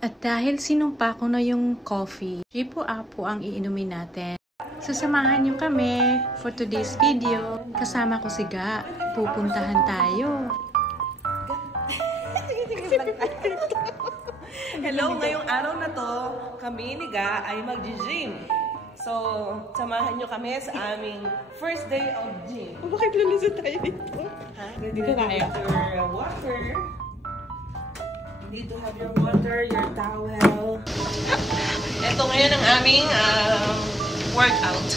At dahil sinumpa ko na yung coffee, Jipu-Apu ang iinumin natin. Sasamahan niyo kami for today's video. Kasama ko si Ga. Pupuntahan tayo. Hello, ngayong araw na to, kami ni Ga ay mag-gym. So, samahan nyo kami sa aming first day of gym. Bakit lulusot tayo dito? Ha? Ready to have your water. You need to have your water, your towel. Ito ngayon ang aming workout.